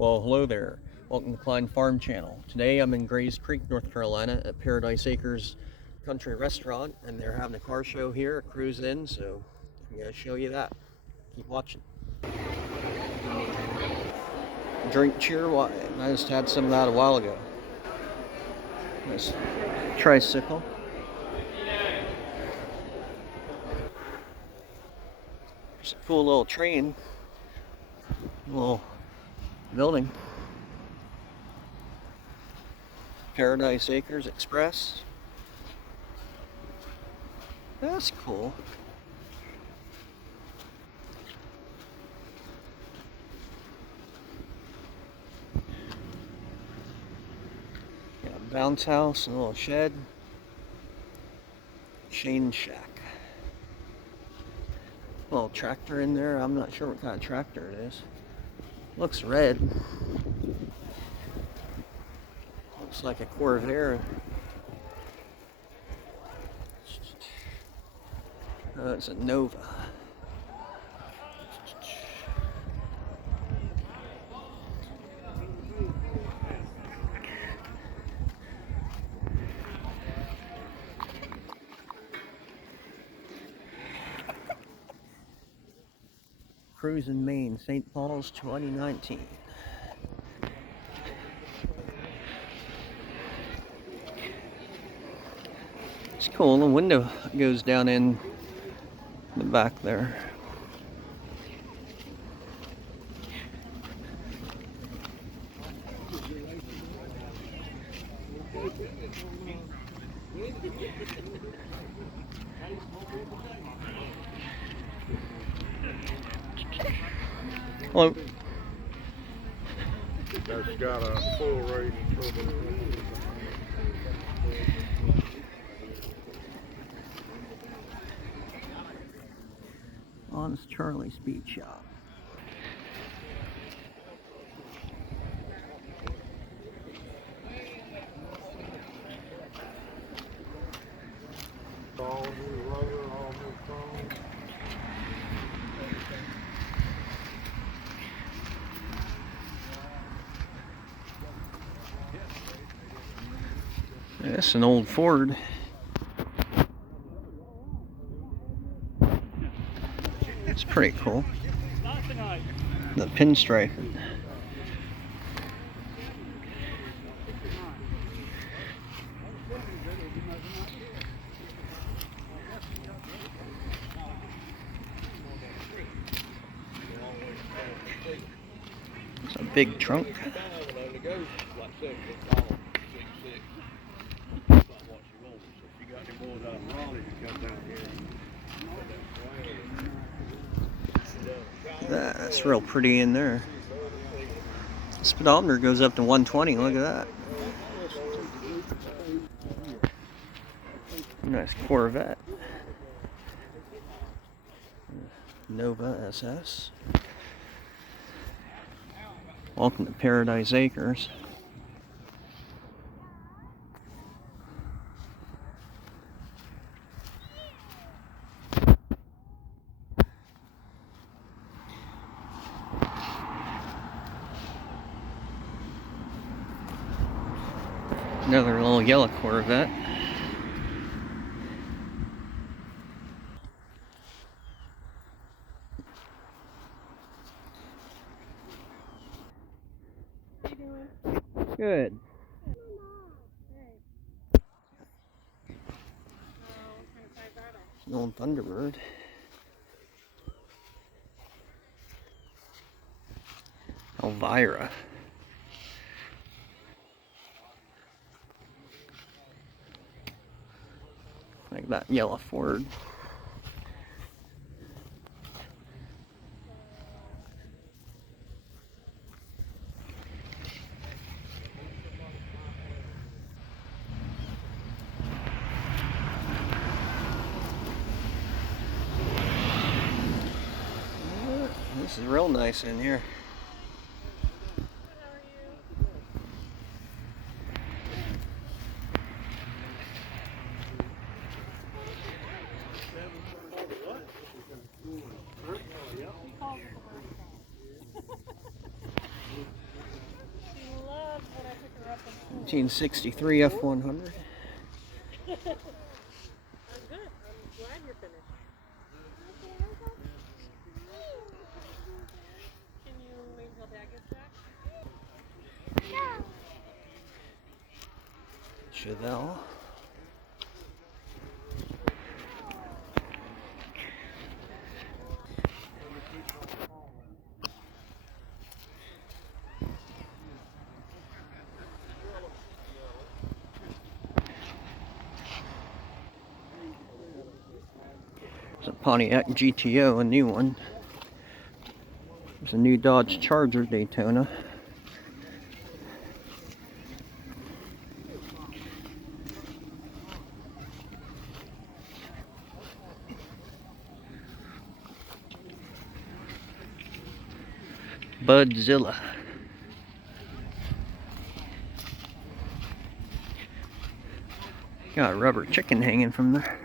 Well, hello there. Welcome to Klein Farm Channel. Today I'm in Grays Creek, North Carolina at Paradise Acres Country Restaurant, and they're having a car show here, a cruise in, so I'm going to show you that. Keep watching. Drink cheer wine. I just had some of that a while ago. Nice tricycle. There's a cool little train, little building. Paradise Acres Express. That's cool. Got a bounce house, a little shed. Shane Shack. Little tractor in there. I'm not sure what kind of tractor it is. Looks red. Looks like a Corvair. It's a Nova. Cruise in Maine, St. Paul's 2019. It's cool. The window goes down in the back there. Hello. That's got a full race. Honest Charlie Speed Shop. All new rubber, all new foam. That's an old Ford. It's pretty cool. The pinstripe. It's a big trunk. That's real pretty in there. Speedometer goes up to 120. Look at that. Nice Corvette. Nova SS. Welcome to Paradise Acres. Another little yellow Corvette. Good. An old Thunderbird. Elvira. Like that yellow Ford. This is real nice in here. 1963 F100. I'm good. I'm glad you're finished. Can you wait until Dad gets back? Chevelle. It's a Pontiac GTO, a new one. There's a new Dodge Charger Daytona. Budzilla. Got a rubber chicken hanging from there.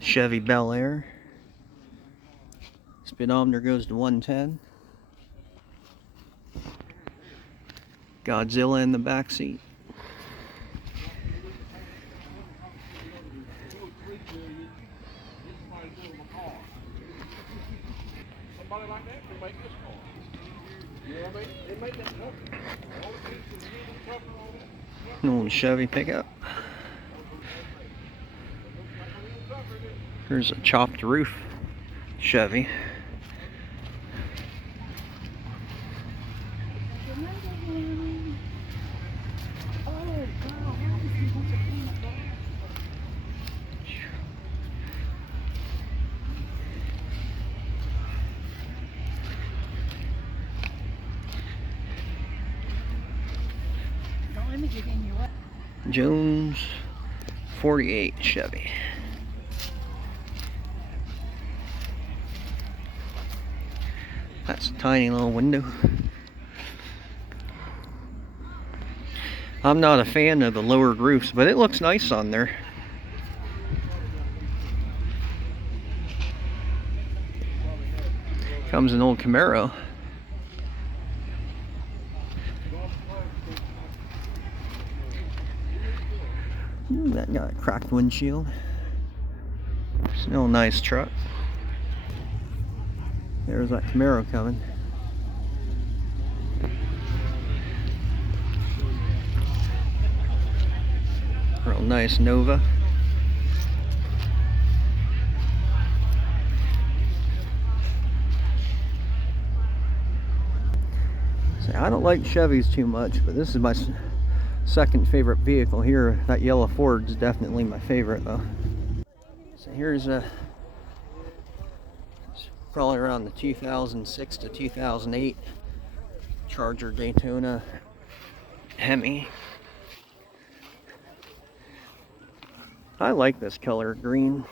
Chevy Bel Air. Speedometer goes to 110. Godzilla in the back seat. Somebody like that can make this car. You know what I mean? They make that tougher. All the pieces tougher on it. An old Chevy pickup. Here's a chopped roof Chevy. Jones 48 Chevy. That's a tiny little window. I'm not a fan of the lowered roofs, but it looks nice on there. Comes an old Camaro. Ooh, that got a cracked windshield. Still a nice truck. There's that Camaro coming. Real nice Nova. See, I don't like Chevys too much, but this is my second favorite vehicle here. That yellow Ford is definitely my favorite though. So here's a probably around the 2006 to 2008 Charger Daytona Hemi. I like this color, green.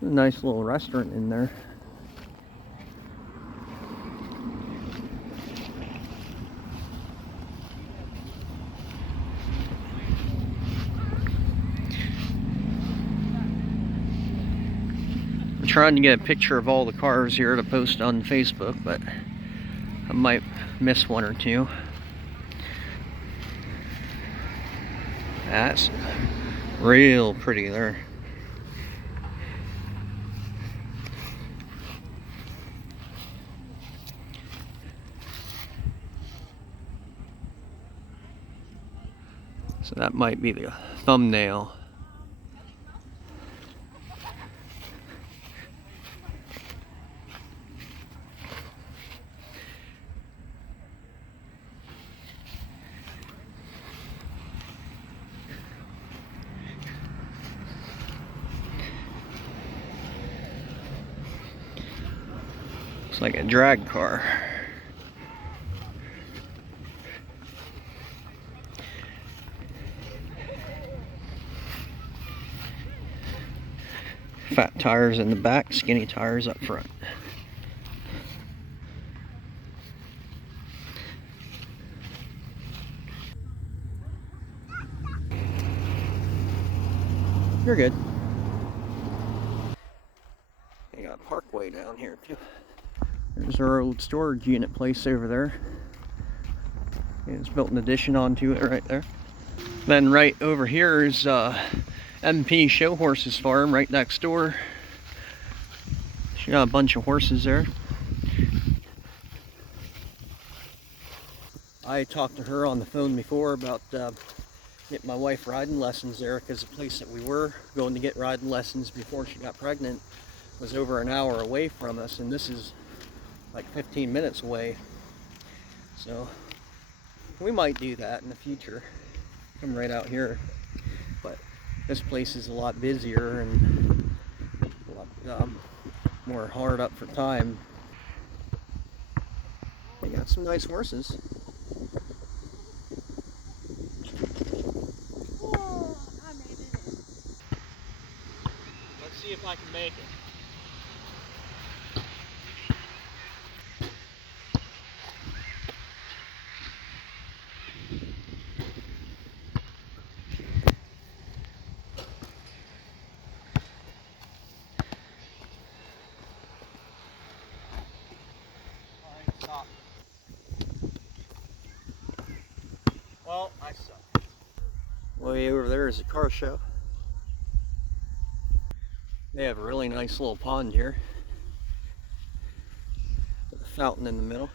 A nice little restaurant in there. I'm trying to get a picture of all the cars here to post on Facebook, but I might miss one or two. That's real pretty there. So that might be the thumbnail. Looks like a drag car. Fat tires in the back, skinny tires up front. You're good. parkway down here too. There's our old storage unit place over there. It's built an addition onto it right there. Then right over here is MP Show Horses Farm right next door. She got a bunch of horses there. I talked to her on the phone before about getting my wife riding lessons there, because the place that we were going to get riding lessons before she got pregnant was over an hour away from us, and this is like 15 minutes away. So we might do that in the future. Come right out here. But this place is a lot busier and a lot more hard up for time. They got some nice horses. Oh, I made it in. Let's see if I can make it. Stop. Well, I suck. Way over there is a car show. They have a really nice little pond here with a fountain in the middle.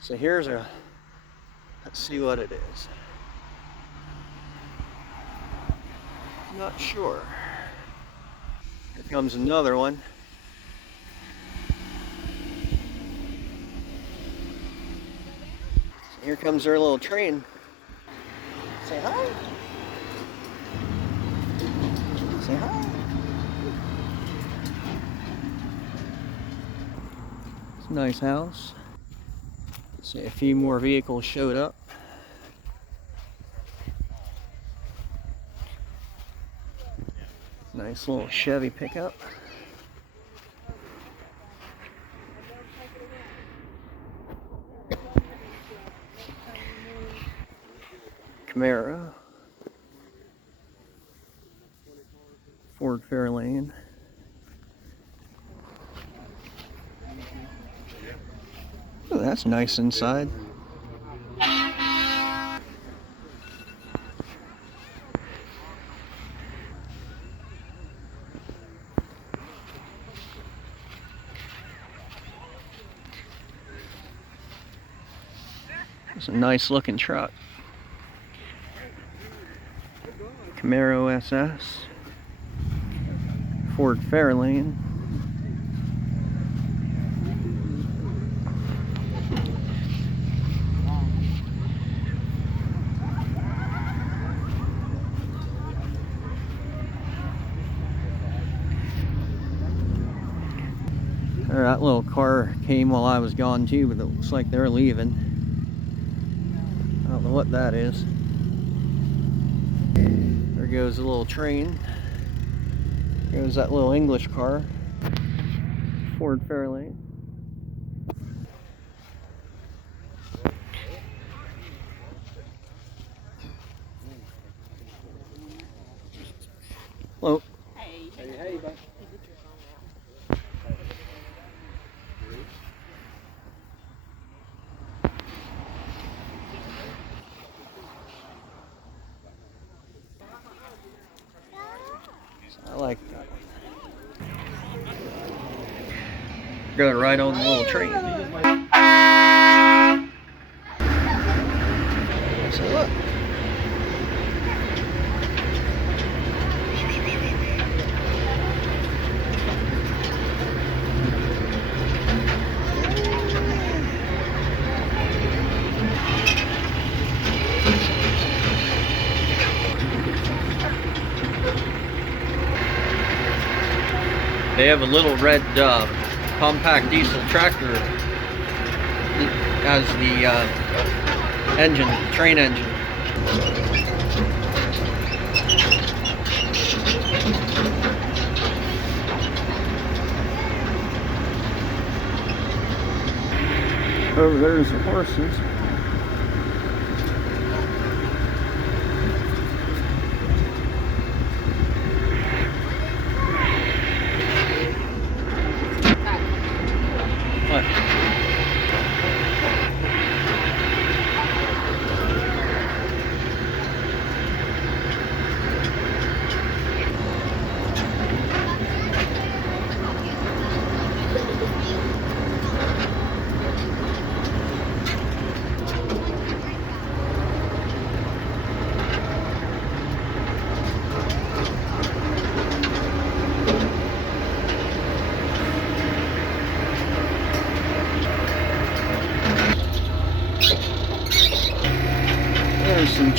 So here's a, let's see what it is. Not sure. Here comes another one. Here comes their little train. Say hi. Say hi. It's a nice house. See, a few more vehicles showed up. Nice little Chevy pickup. Camaro, Ford Fairlane, oh, that's nice inside. It's a nice looking truck. Camaro SS, Ford Fairlane, that little car came while I was gone too, but it looks like they're leaving. I don't know what that is. There goes a little train. There goes that little English car. Ford Fairlane. Hello. Hey. Hey, bud. I like that one. Go right on the little train. So look. They have a little red compact diesel tractor as the engine, train engine. Over there's the horses.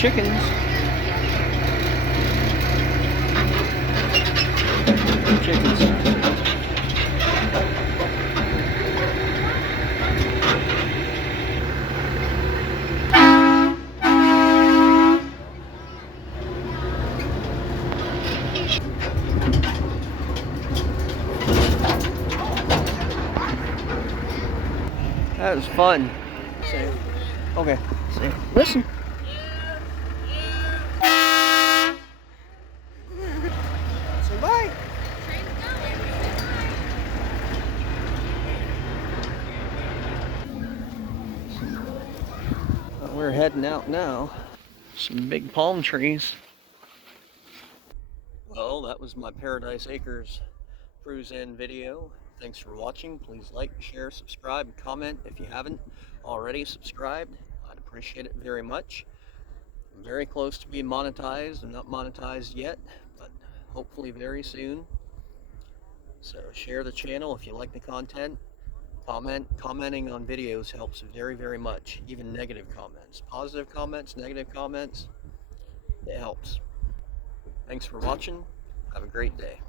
chickens. Chickens. That was fun. So, okay. So, listen. Say bye. We're heading out now. Some big palm trees. Well, that was my Paradise Acres cruise in video. Thanks for watching. Please like, share, subscribe, and comment if you haven't already subscribed. I'd appreciate it very much. I'm very close to being monetized. I'm not monetized yet, but hopefully very soon. So share the channel if you like the content. Commenting on videos helps very, very much. Even negative comments. Positive comments, negative comments, it helps. Thanks for watching. Have a great day.